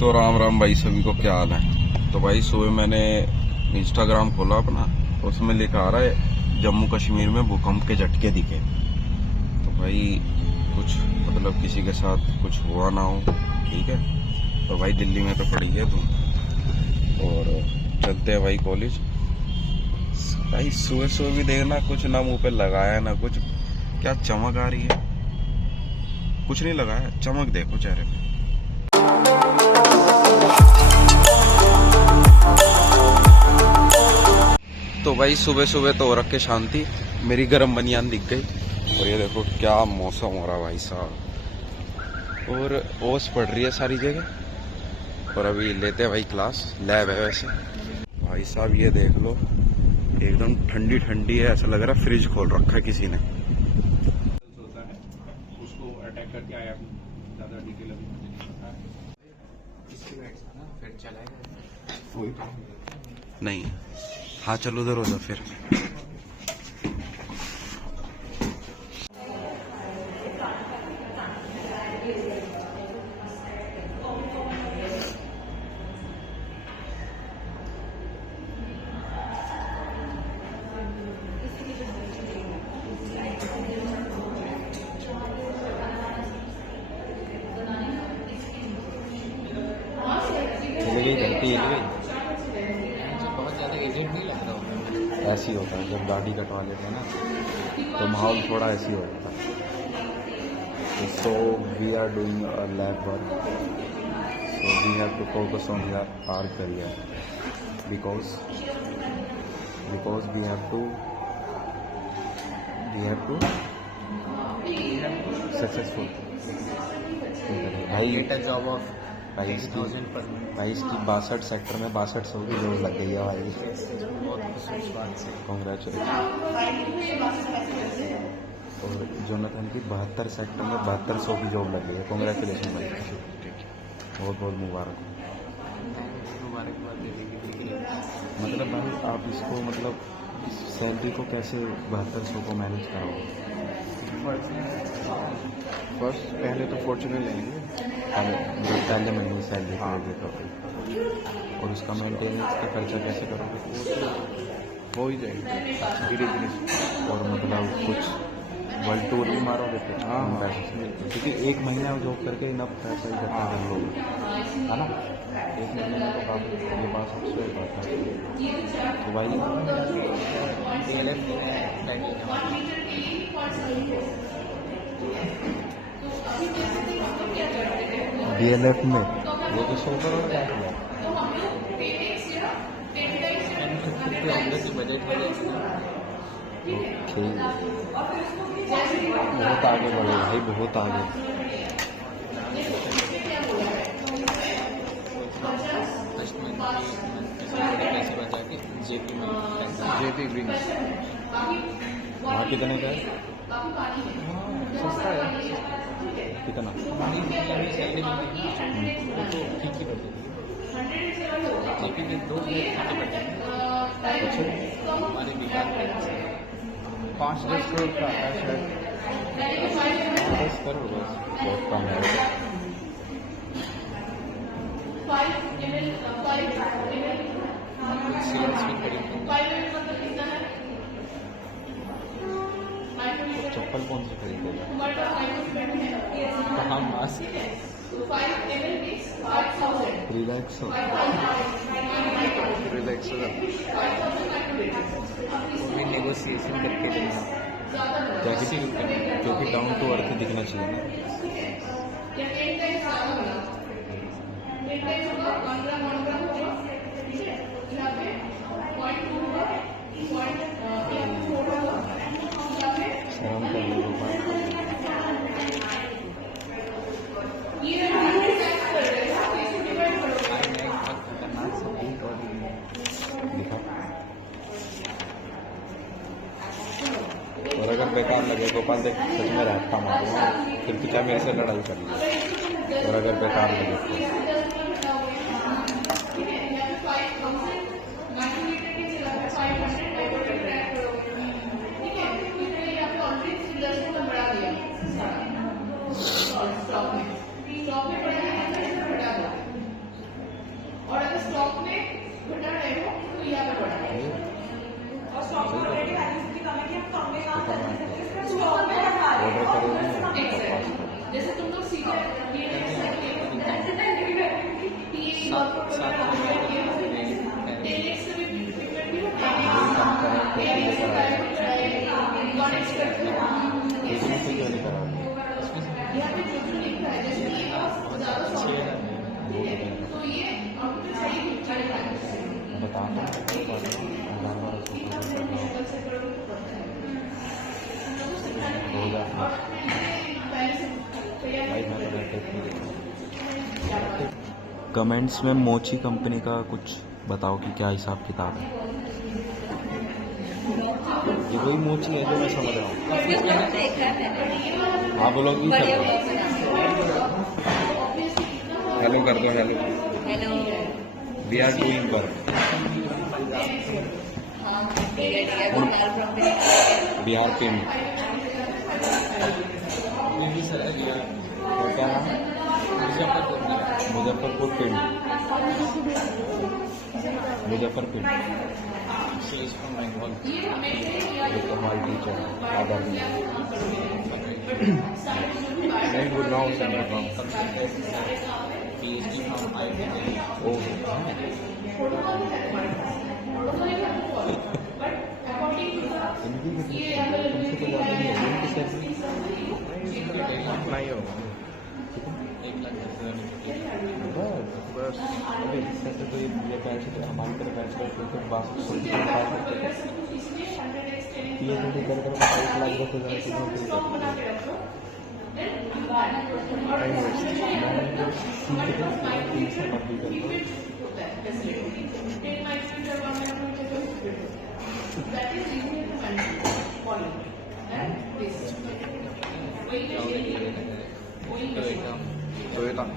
तो राम राम भाई, सभी को क्या हाल है। तो भाई सुबह मैंने इंस्टाग्राम खोला अपना, उसमें लिखा आ रहा है जम्मू कश्मीर में भूकंप के झटके दिखे। तो भाई कुछ मतलब किसी के साथ कुछ हुआ ना हो, ठीक है। तो भाई दिल्ली में तो पड़ी है तुम, और चलते हैं भाई कॉलेज। भाई सुबह सुबह भी देखना, कुछ ना मुंह पे लगाया ना कुछ, क्या चमक आ रही है। कुछ नहीं लगाया, चमक देखो चेहरे पे। तो भाई सुबह सुबह तो रख के शांति, मेरी गर्म बनियान दिख गई। और ये देखो क्या मौसम हो रहा भाई साहब, और ओस पड़ रही है सारी जगह। और अभी लेते हैं भाई क्लास, लैब है वैसे। भाई साहब ये देख लो, एकदम ठंडी ठंडी है, ऐसा लग रहा है फ्रिज खोल रखा है किसी ने। होता है उसको अटैक करके आया, ज़्यादा डिटेल अभी मुझे नहीं पता है। इसकी बैठ ना फिर चलाएगा वही नहीं, हाँ चलो उधर उधर फिर। गलती बहुत ज़्यादा एजेंट नहीं लग रहा ऐसी होता है जब दाढ़ी कटवा लेते हैं ना, तो माहौल थोड़ा ऐसी हो जाता है। So we are doing a lab work, so we have to focus on our career because we have to successful. भाई जॉब ऑफ भाई इसकी 62 सेक्टर में 6200 की जॉब लग गई है भाई। बहुत खुश बात से कॉन्ग्रेचुलेशन। और जोनाथन की 72 सेक्टर में 7200 की जॉब लग गई है। कॉन्ग्रेचुलेशन भाई, बहुत बहुत मुबारक। मुबारकबाद दे देगी। मतलब भाई आप इसको मतलब इस सैलरी को कैसे 7200 को मैनेज कराओगे? फर्स्ट पहले तो फॉर्चूनर लेंगे, पहले महीने सैलरी हाँ देता हो, और उसका मेंटेनेंस का खर्चा कैसे करोगे? हो ही जाएगा धीरे धीरे। और मतलब कुछ वर्ल्ड टूर भी मारोगे फिर? हाँ क्योंकि एक महीना जॉब करके इनफ पैसा ही करता है लोग, है ना। एक महीने में तो काफी ये बात सबसे बात है। तो भाई DLF में वो तो 100 करोड़ का है। ओके, बहुत आगे बढ़े भाई, बहुत आगे। जेपी ग्रीन वहाँ कितने का है? सस्ता है। कितना? सैलरी वो तो ठीक ही पड़ती है। जेपी में 2 प्लेट खाने पड़ते हैं। अच्छा, हमारे बिहार में 5-10 करोड़ का आता है शायद। 10 करोड़ बस, बहुत कम है। कुछ सेल्स भी खरीदते चप्पल कौन सी खरीदेगा? कहाँ मास्क रिलैक्स हो। रिलैक्स वो भी नेगोशिएशन करके देना, क्योंकि डाउन टू अर्थ दिखना चाहिए ना। शर्म कर लो खतरनाक सा भूत और दिखा। और अगर बेकार लगे गोपाल देख, सच में रहता मारूंगा, फिर तो क्या मेरे से लड़ाई कर ली। और अगर बेकार लगे तो ऑर्डर करोगे जैसे तुम लोग सीधे कमेंट्स में मोची कंपनी का कुछ बताओ कि क्या हिसाब किताब है। ये वही मोची है जो मैं समझ रहा हूँ। हाँ ब्लॉग भी कर दो, हेलो कर दो, hello we are doing work, we are paying. क्या नाम है? मुजफ्फरपुर पिंड, मुजफ्फरपुर। हमारी टीचर आदर नहीं गुड़गांव से, गुड़गांव। बस अभी इससे तो ये बैच है हमारी तरफ बैच करते तो बात ये थोड़ी कर 1 लाख 10,000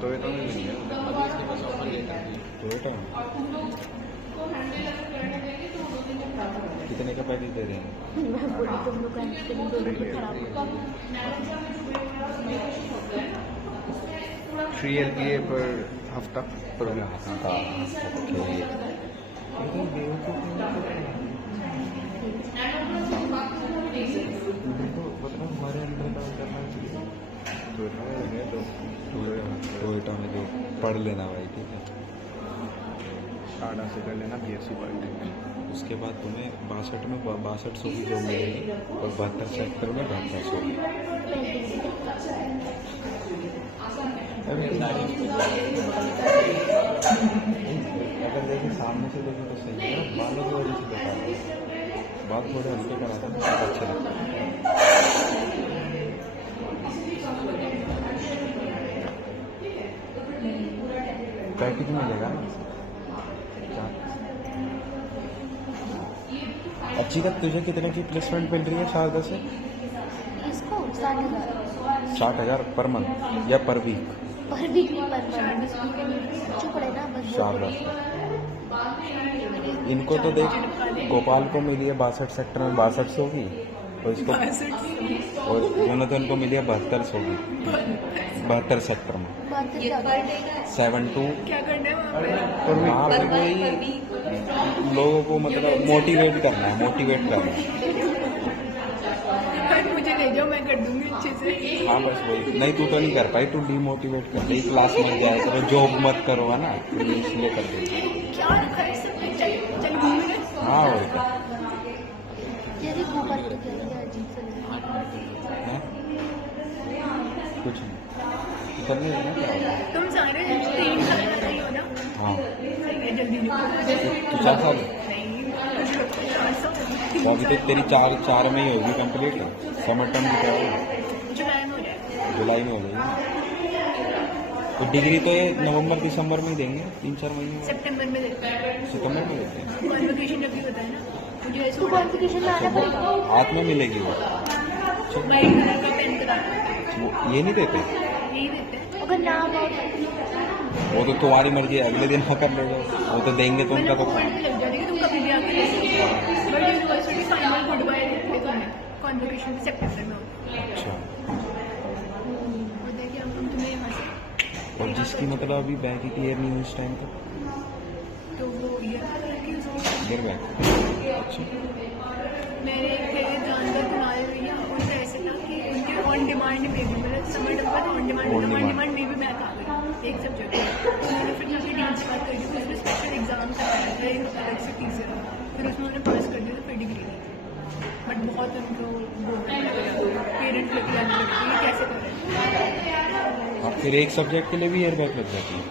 टोयोटा में मिली है, टोयोटा में कितने का पैकेज दे रहे हैं? थ्री LPA पर हफ्ता पर हफ्ता। हमारे अंदर का करना चाहिए। टोयोटा में जो पढ़ लेना भाई, ठीक है। टाटा से कर लेना BSc पॉलिटेक्निक। उसके बाद तुम्हें 62 में 6200 की जॉब मिलेगी और 72 सेक्टर में 7200 की। अगर देखें सामने से देखें तो सही है, बालों की वजह से बता रहा हूँ, बात थोड़े हल्के कराता हूँ, अच्छे लगता है। पैकेज मिलेगा ना अच्छी का। तुझे कितने की प्लेसमेंट मिल रही है शारदा से? इसको 60,000 पर मंथ या पर वीक? पर वीक नहीं, पर मंथ जो पड़े ना बस। शारदा से इनको तो देख, गोपाल को मिली है 62 सेक्टर में 6200 की, और इसको और दोनों तो इनको मिली है 7200 की 72 सेक्टर में 72। क्या करना है वहाँ पे कोई लोगों को मतलब मोटिवेट करना है, मोटिवेट करना है। मुझे ले जाओ, मैं कर दूंगी अच्छे से। हाँ बस वही, नहीं तू तो नहीं कर पाई, तू डिमोटिवेट कर रही, क्लास में जाया करो, जॉब मत करो, है ना, इसलिए कर देगी। क्या कर सकते, चल घूमने। हाँ वही तो यदि गोपाल तो क्या अजीब सा लगा। है? कुछ नहीं करने देना क्या होगा? तुम सारे 3 साल का ही हो ना? हाँ जल्दी निकलो। तू 4 साल नहीं, 400 तो अभी तक तेरी 4 में ही होगी कंप्लीट। समर टर्म की क्या होगी? जुलाई में हो जाए। जुलाई में हो जाएगी। तो डिग्री तो ये नवंबर दिसंबर में ही देंगे, 3-4 महीने में। सितंबर में देते हैं। सितंबर में देते हैं। कॉन्वोकेशन जब भी होता है ना, मुझे ऐसा तो क्वालिफिकेशन में आना पड़ेगा। हाथ में मिलेगी वो, वाइट कलर का पेन कराना ये नहीं देते। यही देते हैं। अगर ना हो वो तो तुम्हारी मर्जी है, अगले दिन कर ले जाओ, वो तो देंगे तो उनका तो। पॉइंट लग जाएगी, तुम कभी भी आके ले सकते हो। But university final goodbye देते तुम्हें, कॉन्वोकेशन सितंबर में होता है। अच्छा, होता है कि हम तुम्हें यहाँ से, और जिसकी मतलब अभी बैग ही क्लियर नहीं हुई इस टाइम तक, तो वो ईयर की उसको गिर बैग। अच्छा मेरे थे जानकर कुनाल भैया, उनसे ऐसे था कि उनके ऑन डिमांड में भी मतलब समर डब्बा ऑन डिमांड में भी मैथ आ गई एक सब्जेक्ट। उन्होंने फिर जाके डीन से बात करी थी, उसमें स्पेशल एग्जाम करवाया था एक अलग से टीचर, फिर उसमें उन्होंने पास कर दिया, फिर डिग्री ली। बट बहुत उनको पेरेंट्स लेके जाने लगते हैं, ये कैसे करें। अब फिर एक सब्जेक्ट के लिए भी ईयर बैक लग जाती है।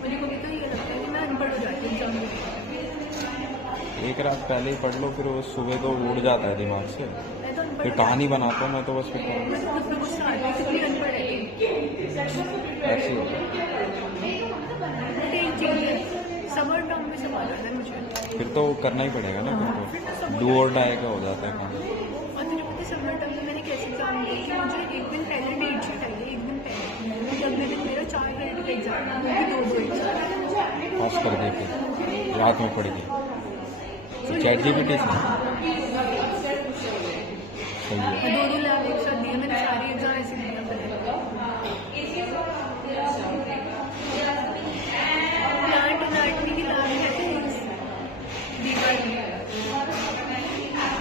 मुझे कभी तो ये लगता है कि मैं अनपढ़ हो जाती हूँ एग्जाम में। एक रात पहले ही पढ़ लो, फिर वो सुबह तो उड़ जाता है दिमाग से। मैं तो अनपढ़ फिर कहानी बनाता हूँ मैं तो बस फिर मैं तो खुद पे गुस्सा आता है कितनी अनपढ़ है। ऐसे ही होता है। बट एक चीज़ है, समर टर्म में सवाल आता है मुझे। फिर तो करना ही पड़ेगा ना, फिर तो डू और डाई का हो जाता है काम। और मुझे पता है समर टर्म में मैंने कैसे एग्जाम दिया कि मुझे एक दिन पहले डेट शीट आई है, एक दिन पहले अगले दिन मेरा 4 क्रेडिट का एग्जाम है, वो भी 2 एग्जाम। पास कर दे फिर रात में पढ़ के चैट जीपीटी से सही है। 2 लैब एक साथ दिए मैंने, सारी एग्जाम ऐसे दिया मैंने। प्लांट एनाटॉमी की लैब है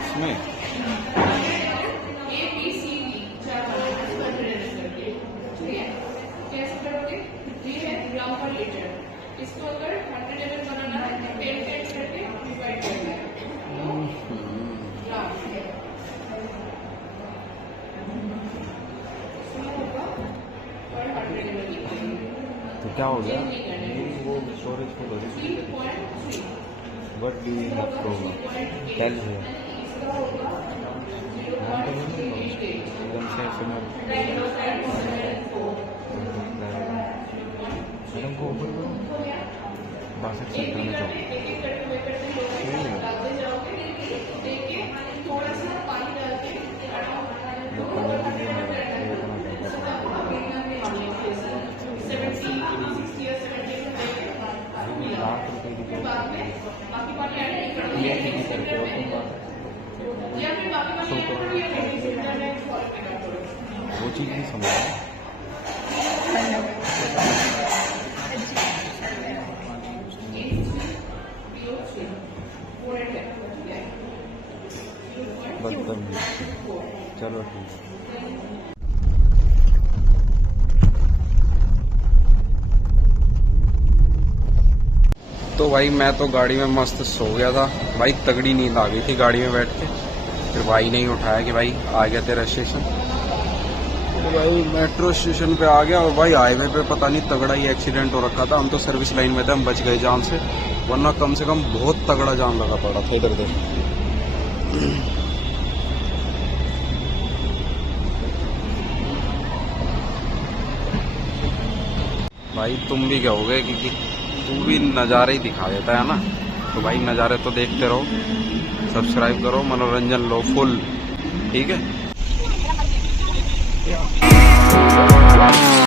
इसमें इसको अगर 100 ml बनाना है 10 करके डिवाइड करना है। तो क्या हो गया वो स्टोरेज फुल हो रही what do you have problem tell here एकदम से ऐसे मैं मैडम को ऊपर करो बासठ सेक्टर में जाओ लाख रुपए की करके और तुम 100 करोड़ वो चीज़ नहीं समझ बदतमीज। चलो ठीक है। तो भाई मैं तो गाड़ी में मस्त सो गया था भाई, तगड़ी नींद आ गई थी गाड़ी में बैठ के। फिर भाई ने ही उठाया कि भाई आ गया तेरा स्टेशन। तो भाई मेट्रो स्टेशन पे आ गया और भाई हाईवे पे पता नहीं तगड़ा ही एक्सीडेंट हो रखा था। हम तो सर्विस लाइन में थे, हम बच गए जान से, वरना कम से कम बहुत तगड़ा जाम लगा पड़ा था इधर देख। भाई तुम भी कहोगे क्योंकि तू भी नज़ारे ही दिखा देता है ना, तो भाई नज़ारे तो देखते रहो, सब्सक्राइब करो, मनोरंजन लो फुल, ठीक है।